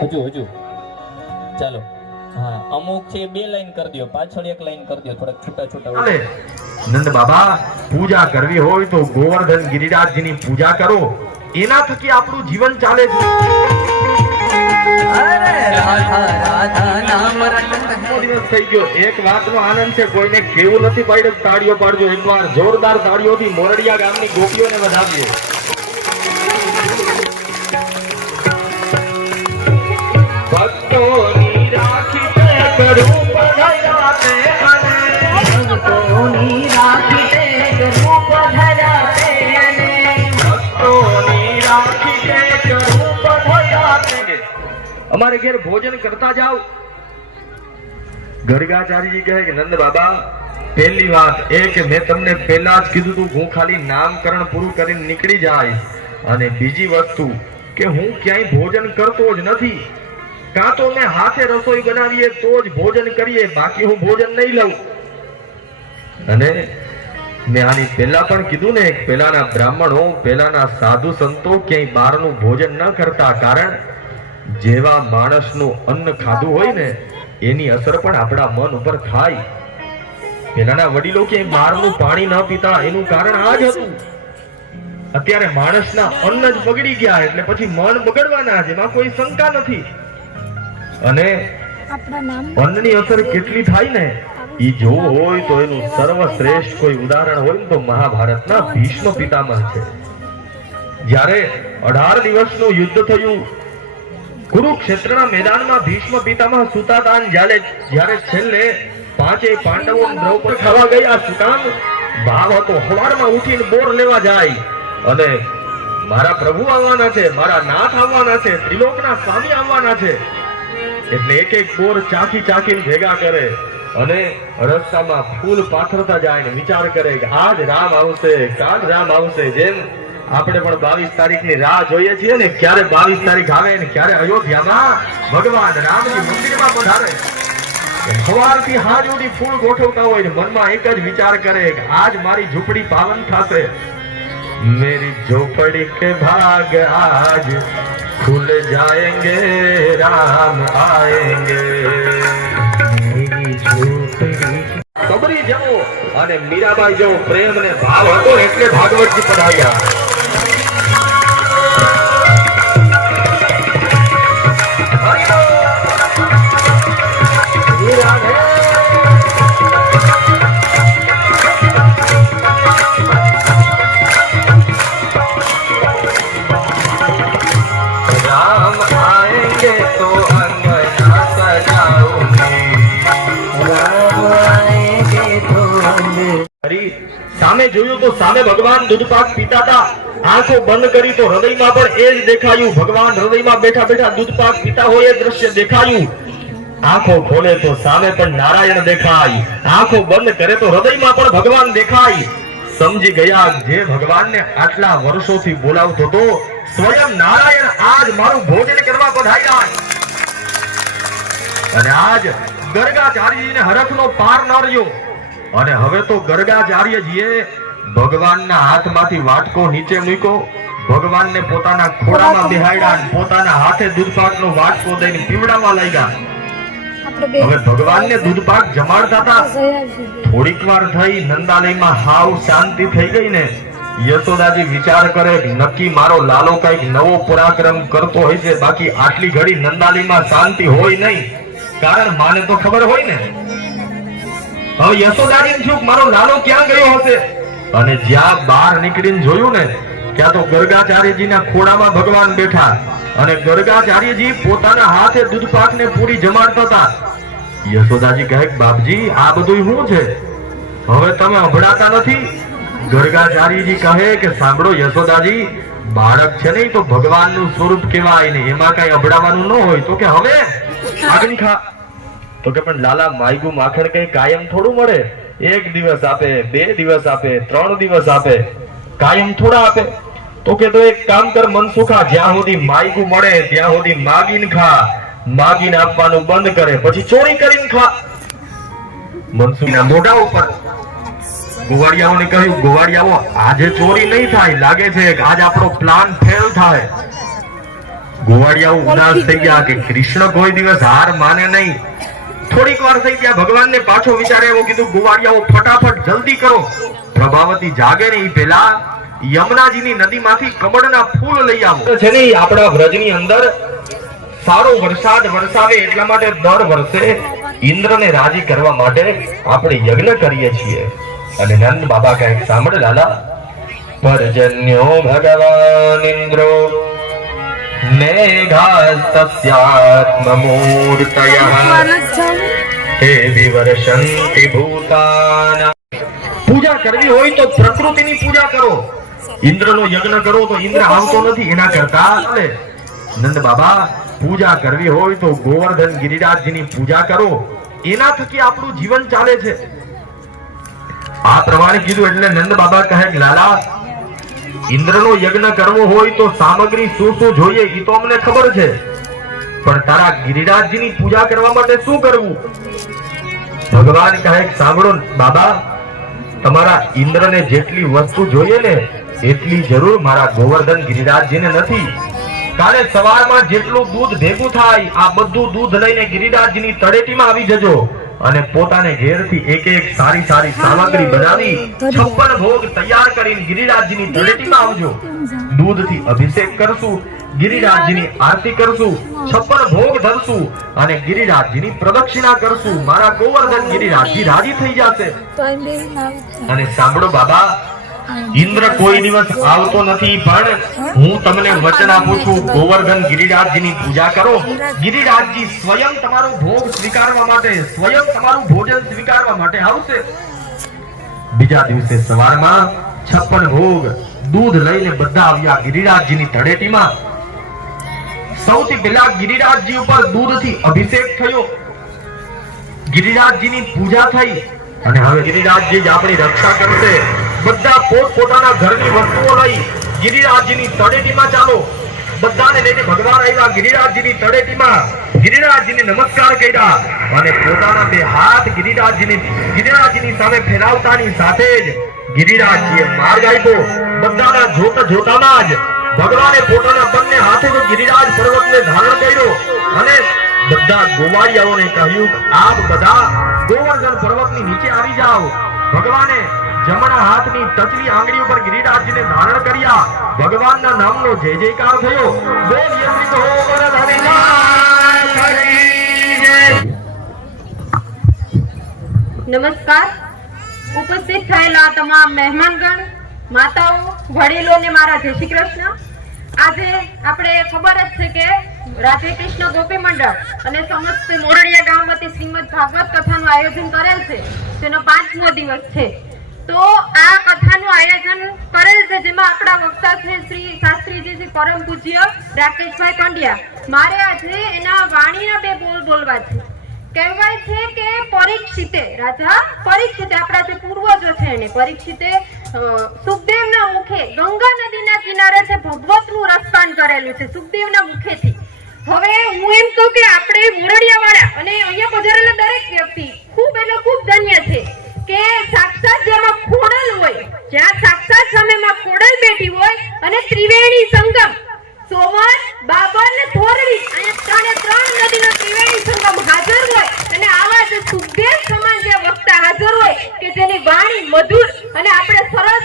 હજુ ચાલો હા અમુક છે 2 લાઈન કરી દો, પાછળ 1 લાઈન કરી દો, થોડા છૂટા છૂટા. નંદ બાબા પૂજા કરવી હોય તો ગોવર્ધન ગિરિરાજજીની પૂજા કરો, એના થકી આપણું જીવન ચાલે છે. થઈ ગયો. એક વાતનો આનંદ છે, કોઈને કેવું નથી પાડ્યું, તાળીઓ પાડજો એકવાર જોરદાર તાળીઓથી મોરડિયા ગામની ગોપીઓને વધાવીએ. ભક્તોની રાખી તે કરું પધાર્યા તે અને ભક્તોની રાખી તે કરું પધાર્યા તે અને ભક્તોની રાખી તે કરું પધાર્યા તે. અમારે ઘેર ભોજન કરતા જાઓ. ગરગાચાર્યજી કહે કે નંદ બાબા પહેલી વાત એ કે મેં તમને પહેલા જ કીધું તું હું ખાલી નામકરણ પૂરું કરીને નીકળી જાય, અને બીજી વસ્તુ કે હું ક્યાંય ભોજન કરતો જ નથી. કાં તો મેં હાથે રસોઈ બનાવીએ તો જ ભોજન કરીએ, બાકી હું ભોજન નહીં લઉં. અને મેં આની પહેલા પણ કીધું ને, પહેલાના બ્રાહ્મણો પહેલાના સાધુ સંતો ક્યાંય બહારનું ભોજન ન કરતા, કારણ જેવા માણસનું અન્ન ખાધું હોય ને એની અસર પણ આપણા મન ઉપર થાય. પહેલાના વડીલો ક્યાંય બહારનું પાણી ન પીતા, એનું કારણ આ જ હતું. અત્યારે માણસના અન્ન જ બગડી ગયા એટલે પછી મન બગડવાના છે, એમાં કોઈ શંકા નથી. અને અન્નની અસર કેટલી થાય ને ઈ જોવું હોય તો એનું સર્વશ્રેષ્ઠ કોઈ ઉદાહરણ હોય ને તો મહાભારતના ભીષ્મ પિતામહ છે. જ્યારે 18 દિવસનું યુદ્ધ થયું કુરુક્ષેત્રના મેદાનમાં, ભીષ્મ પિતામહ સૂતા હતા, જ્યારે છેલ્લે 5 પાંડવો દ્રૌપદી ખાવા ગયા, સુકામ ભાવ હતો સવારમાં ઉઠીને બોર લેવા જાય અને મારા પ્રભુ આવવાના છે, મારા નાથ આવવાના છે, ત્રિલોકના સ્વામી આવવાના છે, એટલે એક એક બોર ચાખી ચાખીને ભેગા કરે અને રસ્તામાં ફૂલ પાથરતા જાય ને વિચાર કરે કે આજ રામ આવશે, કાલ રામ આવશે. જેમ આપણે પણ 22 તારીખની રાહ જોઈએ છીએ ને, ક્યારે 22 તારીખ આવે ને ક્યારે અયોધ્યામાં ભગવાન રામજી મંદિરમાં પધારે. સવારથી હાજ સુધી ફૂલ ગોઠવતા હોય ને મનમાં એક જ વિચાર કરે કે આજ મારી ઝૂંપડી પાવન થશે. મેરી ઝોપડી કે ભાગ આજ खुल जाएंगे राम आएंगे. કબરી જેવો અને મીરાબાઈ જેવો પ્રેમ ને ભાવ હતો એટલે ભાગવતજી પધાર્યા. સામે જોયું તો સામે ભગવાન દૂધપાક પીતા હતા. આંખો બંધ કરી તો હૃદયમાં પણ એ જ દેખાયું. ભગવાન હૃદયમાં બેઠા બેઠા દૂધપાક પીતા હોય એ દ્રશ્ય દેખાયું. આંખો ખોલે તો સામે પણ નારાયણ દેખાય, આંખો બંધ કરે તો હૃદયમાં પણ ભગવાન દેખાય. સમજી ગયા જે ભગવાનને આટલા વર્ષોથી બોલાવતો હતો સ્વયં નારાયણ આજ મારું ભોજન કરવા પધાર્યા. અને આજ ગર્ગાચાર્યજીને હરખનો પાર ન રહ્યો. અને હવે તો ગર્ગાચાર્યજીએ ભગવાનના હાથમાંથી વાટકો નીચે મૂક્યો, ભગવાનને પોતાના ખોળામાં બેહાડ્યા, પોતાના હાથે દૂધપાકનો વાટકો દઈને પીવડાવવા લાગ્યા. હવે ભગવાનને દૂધપાક જમાડતા હતા. થોડીક વાર થઈ નંદાલયમાં હાવ શાંતિ થઈ ગઈ ને યશોદાજી વિચાર કરે નક્કી મારો લાલો કઈક નવો પરાક્રમ કરતો હોય છે, બાકી આટલી ઘડી નંદાલયમાં શાંતિ હોય નહીં, કારણ માને તો ખબર હોય ને. હવે યશોદાજીને થયું મારો લાલો ક્યાં ગયો હશે, અને જ્યાં બહાર નીકળીને જોયું ને ત્યાં તો ગર્ગાચાર્યજીના ખોળામાં ભગવાન બેઠા અને ગર્ગાચાર્યજી પોતાના હાથે દૂધપાકને પૂરી જમાડતા હતા. યશોદાજી કહે બાપજી આ બધું શું છે, હવે તમે અભડાતા નથી? ગર્ગાચાર્યજી કહે કે સાંભળો યશોદાજી, બાળક છે નહીં તો ભગવાનનું સ્વરૂપ કહેવાય ને, એમાં કઈ અભડાવાનું ન હોય. તો કે હવે આગળ ખા. તો કે પણ લાલા માયગું માખણ કઈ કાયમ થોડું મળે, 1 દિવસ આપે, 2 દિવસ આપે, 3 દિવસ આપે, કાયમ થોડા આપે. તો કે તો એક કામ કર મનસુખા, જ્યાં સુધી માયગું મળે ત્યાં સુધી માગીને ખા, માગીને આપવાનું બંધ કરે પછી ચોરી કરીને ખા. મનસુખના મોઢા ઉપર ગોવાળિયાઓને કહ્યું ગોવાળિયાઓ આજે ચોરી નહીં થાય, લાગે છે કે આજ આપણો પ્લાન ફેલ થાય. ગોવાળિયાઓ ઉદાસ થઈ ગયા કે કૃષ્ણ કોઈ દિવસ હાર માને નહીં. થોડીક વાર થઈ ગયા, ભગવાનને પાછો વિચાર આવ્યો, કીધું ગોવાળિયાઓ ફટાફટ જલ્દી કરો, પ્રભાવતી જાગે ને એ પહેલા યમુનાજીની નદીમાંથી કમળના ફૂલ લઈ આવો. છે ને આપણા વ્રજની અંદર સારો વરસાદ વરસાવે એટલા માટે દર વર્ષે ઇન્દ્રને રાજી કરવા માટે આપણે યજ્ઞ કરીએ છીએ. અને નંદ બાબા કહે, સાંભળ લાલા, પર્જન્યો ભગવાન ઇન્દ્રો મેઘાસ્તસ્યાત્મમૂર્તયઃ હે વિવર્ષન્તિ ભૂતાન. પૂજા કરવી હોય તો પ્રકૃતિની પૂજા કરો. ઇન્દ્રનો યજ્ઞ કરો તો ઇન્દ્ર આવતો નથી, એના કરતા નંદ બાબા પૂજા કરવી હોય તો ગોવર્ધન ગિરિરાજજીની પૂજા કરો, એના થકી આપણું જીવન ચાલે છે. આ પ્રમાણે કીધું એટલે નંદ બાબા કહે કે લાલા, ઇન્દ્રનો યજ્ઞ કરવો હોય તો સામગ્રી શું શું જોઈએ એ તો અમને ખબર છે, પણ તારા ગિરિરાજજીની પૂજા કરવા માટે શું કરવું? ભગવાન કહે, સાંભળો બાબા, તમારા ઇન્દ્રને જેટલી વસ્તુ જોઈએ ને એટલી જરૂર મારા ગોવર્ધન ગિરિરાજજીને નથી. કાલે સવારમાં જેટલું દૂધ ભેગું થાય આ બધું દૂધ લઈને ગિરિરાજજીની તળેટીમાં આવી જજો અને પોતાને ઘેરથી એક એક સારી સારી સામગ્રી બનાવી 56 ભોગ તૈયાર કરીને ગિરિરાજજીની તળેટીમાં આવજો. દૂધથી અભિષેક કરશું, ગિરિરાજજીની આરતી કરશું, 56 ભોગ ધરશું અને ગિરિરાજજીની પ્રદક્ષિણા કરશું. મારા ગોવર્ધન ગિરિરાજજી રાજી થઈ જશે. અને સાંભળો બાબા, ઇન્દ્ર કોઈ દિવસ આવતો નથી, પણ હું તમને વચન આપું છું, ગોવર્ધન ગિરિરાજજીની પૂજા કરો. ગિરિરાજજી સ્વયં તમારો ભોગ સ્વીકારવા માટે, સ્વયં તમારું ભોજન સ્વીકારવા માટે આવશે. બીજા દિવસે સવારમાં 56 ભોગ દૂધ લઈને બધા આવ્યા ગિરિરાજજીની તળેટીમાં. સૌથી પહેલા ગિરિરાજજી ઉપર દૂધથી અભિષેક થયો, ગિરિરાજજીની પૂજા થઈ અને હવે ગિરિરાજજી જ આપણી રક્ષા કરશે. બધા પોતપોતાના ઘરની વસ્તુઓ લઈ ગિરિરાજજીની તળેટીમાં ચાલો. બધાને લઈને ભગવાન આવ્યા ગિરિરાજજીની તળેટીમાં, ગિરિરાજજીને નમસ્કાર કર્યા અને પોતાના બે હાથ ગિરિરાજજીની સામે ફેરવતાની સાથે જ ગિરિરાજજીએ માર્ગ આપ્યો. બધાના જોતામાં જ ભગવાને પોતાના બંને હાથે ગિરિરાજ પર્વતને ધારણ કર્યો અને બધા ગોવાળિયાઓને કહ્યું, આપ બધા ગોવર્ધન પર્વતની નીચે આવી જાઓ. ભગવાને જમણા હાથની ટચલી આંગળી ઉપર ગિરિરાજજીને ધારણ કર્યા. ભગવાનના નામનો જય જયકાર થયો. બોલીએ શ્રી ગોવર્ધન નમસ્કાર. ઉપસ્થિત થયેલા તમામ મહેમાનગણ, માતાઓ, વડીલોને મારા જય શ્રી કૃષ્ણ. આજે આપણે ખબર જ છે કે રાધે કૃષ્ણ ગોપી મંડળ અને સમસ્ત મોરડિયા ગામ વતી શ્રીમદ ભાગવત કથાનું આયોજન કરેલ છે, તેનો 5મો દિવસ છે. તો આ કથાનું આયોજન કરેલ છે, જેમાં આપણા વક્તા છે શ્રી શાસ્ત્રીજી શ્રી પરમ પૂજ્ય રાકેશભાઈ પંડ્યા. મારે આજે એના વાણીના 2 બોલ બોલવા છે. કહેવાય છે કે પરીક્ષિતે, રાજા પરીક્ષિતે, આપણા જે પૂર્વજો છે એને પરીક્ષિતે સુખદેવના મુખે ગંગા નદીના કિનારે છે ભગવતનું રસપાન કરેલું છે સુખદેવના મુખેથી. હવે હું એમ કહું કે આપણે મોરડિયા વાળા અને અહીંયા પધારેલા દરેક વ્યક્તિ ખૂબ ધન્ય છે કે સાક્ષાત જેમાં ખોડલ હોય, જ્યાં સાક્ષાત સમયમાં ખોડલ બેઠી હોય અને ત્રિવેણી સંગમ, સોમર, બાબર ને થોરવી, અહીંયા 3 નદીનો ત્રિવેણી સંગમ હાજર હોય અને આવા જે સુખદેવ સમાન જે વક્તા હાજર હોય કે જેની વાણી મધુર અને આપણે સરળ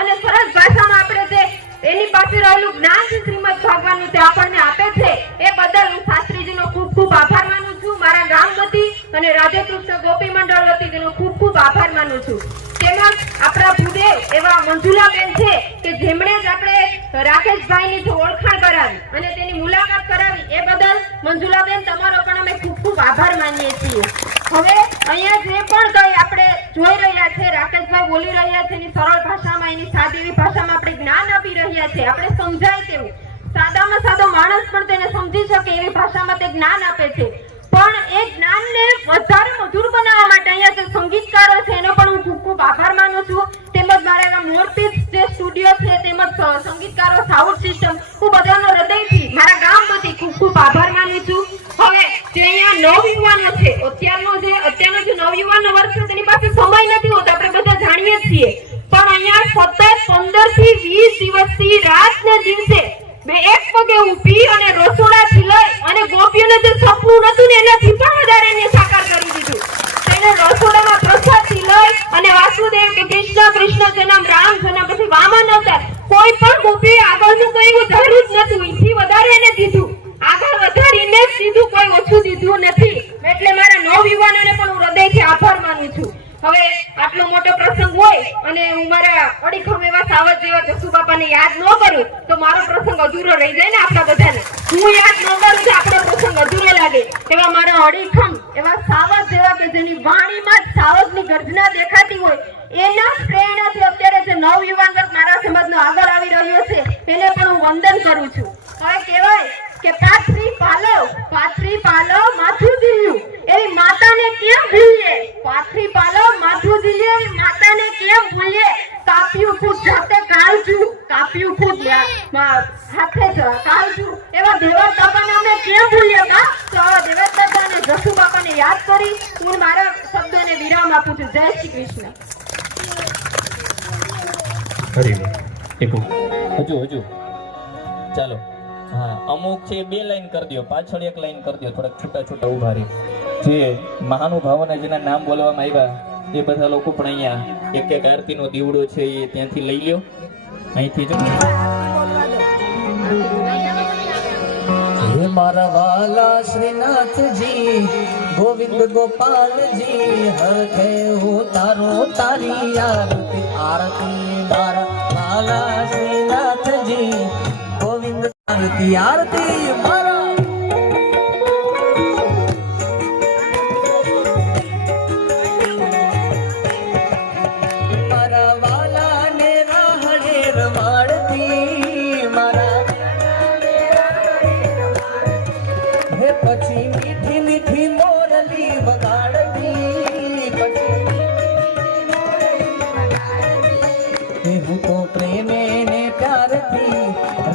અને સરસ ભાષામાં આપણે જે એની પાસે રહેલું જ્ઞાન છે શ્રીમદ ભગવાનનું તે આપણને આપે છે, એ બદલ હું શાસ્ત્રીજીનો ખૂબ આભાર માનું છું. મારા ગામ વતી અને રાધે કૃષ્ણ ગોપી મંડળ વતી તેનો ખૂબ આભાર માનું છું. તેમજ આપણા ભૂદેવ એવા મંજુલાબેન છે કે જેમણે જ આપણે રાકેશભાઈની જે ઓળખાણ કરાવી અને તેની મુલાકાત કરાવી, એ બદલ મંજુલાબેન તમારો પણ અમે ખૂબ આભાર માનીએ છીએ. હવે અહીંયા જે પણ કંઈ આપણે જોઈ રહ્યા છે, રાકેશભાઈ બોલી રહ્યા છે એની સરળ ભાષામાં, એની સાદી એવી ભાષામાં આપણે જ્ઞાન આપી રહ્યા છે, આપણે સમજાય તેવું, સાદામાં સાદો માણસ પણ તેને સમજી શકે એવી ભાષામાં તે જ્ઞાન આપે છે. પણ એ જ્ઞાનને વધારે મધુર બનાવવા માટે અહીંયા જે સંગીતકારો છે એનો પણ હું ખૂબ આભાર માનું છું. તેમજ મારા એવા મોરપીસ જે સ્ટુડિયો છે તેમજ સંગીતકારો, સાઉન્ડ સિસ્ટમ, હું બધાનો હૃદયથી મારા ગામ વતી ખૂબ આભાર માનું છું. હવે જે અહીંયા નવયુવાનો છે, અત્યારનો જે નવયુવાનો વર્ગ છે તેની પાસે સમય નથી હોતો, આપણે બધા જાણીએ છીએ, પણ અહીંયા સતત 15 થી 20 દિવસથી રાતને દિવસે એક પગે ઊભી અને રસોડાથી લઈ અને ગોપીઓને જે સપનું નતું ને એનાથી પણ વધારે એને સાકાર કરી દીધું. તેને રસોડામાં પ્રસાદથી લઈ અને વાસુદેવ કે કૃષ્ણ જન્મ રામ જન્મ પછી વામન અવતાર કોઈ પણ ગોપીએ આગળનું કોઈ એવું ધાર્યું જ નતું. એથી વધારે એને દીધું, આગળ વધારીને જ દીધું, કોઈ ઓછું દીધું નથી. એટલે મારા નવયુવાનોને પણ હું હૃદયથી આભાર માનું છું. હવે આટલો મોટો પ્રસંગ હોય અને હું મારા અડીખમ એવા સાવજ જેવા જસુબાપાને યાદ ન કરું તો મારો પ્રસંગ અધૂરો રહી જાય ને આપણા બધાને. હું યાદ ન કરું તો આપણો પ્રસંગ અધૂરો લાગે. એવા મારા અડીખમ એવા સાવજ જેવા કે જેની વાણીમાં જ સાવજની ગર્જના દેખાતી હોય, એના જ પ્રેરણાથી અત્યારે જે નવયુવાન વર્ગ મારા સમાજનો આગળ આવી રહ્યો છે એને પણ હું વંદન કરું છું. હવે કહેવાય કે પાથરી પાલવ માથું ઝીલ્યું એવી માતાને કેમ ભૂલીએ? પાથરી પાલવ માથું ઝીલ્યું એવી માતાને કેમ ભૂલીએ? કાપ્યું ખુદ જાતે કાળજું, કાપ્યું ખુદ હાથે કાળજું એવા દેવત બાપાને અમે કેમ ભૂલીએ? તો આવા દેવત બાપા અને જસુ બાપાને યાદ કરી હું મારા શબ્દોને વિરામ આપું છું. જય શ્રી કૃષ્ણ. હજુ ચાલો. હા, અમુક છે 2 લાઈન કરી દો, પાછળ 1 લાઈન કરી દો, થોડાક છૂટા ઉભા રહી. જે મહાનુભાવોને જેના નામ બોલવામાં આવ્યા એ બધા લોકો પણ અહીંયા એક આરતીનો દીવડો છે એ ત્યાંથી લઈ લ્યો. અહીંથી જો હે મારા વાલા શ્રીનાથજી ગોવિંદ ગોપાલજી હરખે ઉતારો તારી આરતી. આરતી મારા વાલા શ્રીનાથજી ગોવિંદ આરતી. આરતી મારા વાલાને રાહડે રમાડતી. મારા હે પછી મીઠી મીઠી મોરલી વગાડતી. પછી હું તો પ્રેમે ને પ્યારથી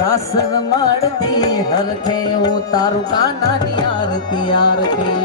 રાસ રમાડતી. હરખે ઉતારું કાનાની આરતી. આરતી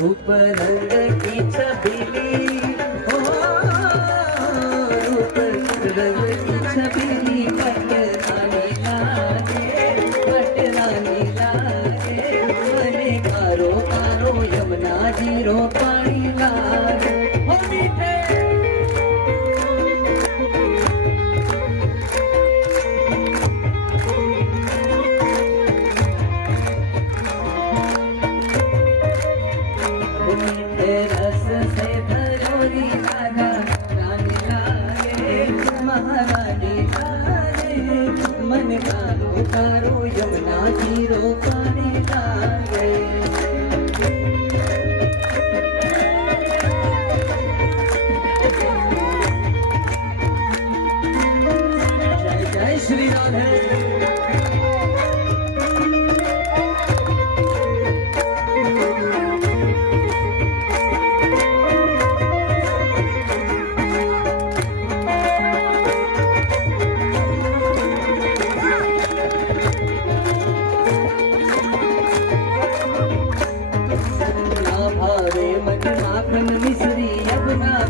रूप रंग की छबीली हो, रूप रंग की छबीली पटरानी लागे मने कारो कारो यमुना जीरो पानी लागे हो मीठे रस से भरा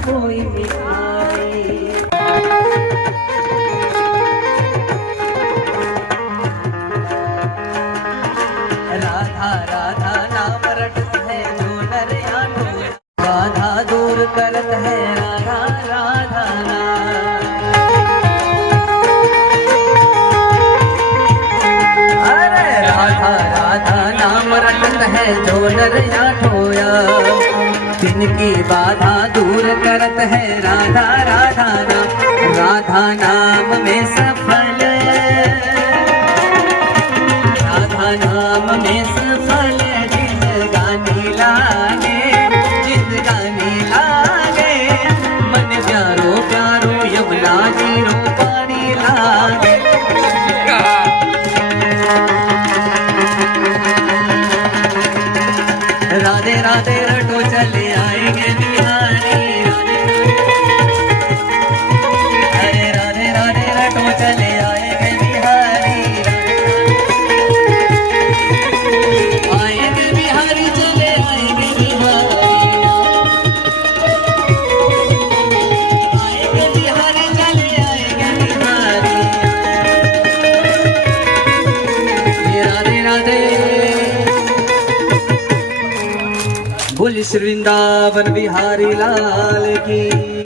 कोई मिठाई। राधा राधा नाम रटत है जो नर आठो, बाधा दूर करत है राधा राधा अरे राधा राधा नाम रटत है जो नर आठोया, जिनकी बाधा दूर करत है राधा राधा नाम। राधा नाम में सफल, राधा नाम में सफल जिंदगानी लागे, जिंदगानी लागे। मन प्यारो प्यारो यमुना जी रो पानी लागे। राधे राधे रटो चले आएंगे बिहारी, अरे राधे राधे रटो चले आएंगे बिहारी, आएंगे बिहारी चले आएंगे बिहारी, आएंगे बिहारी चले आएंगे बिहारी। राधे राधे बोल श्री वृंदावन बिहारी लाल की।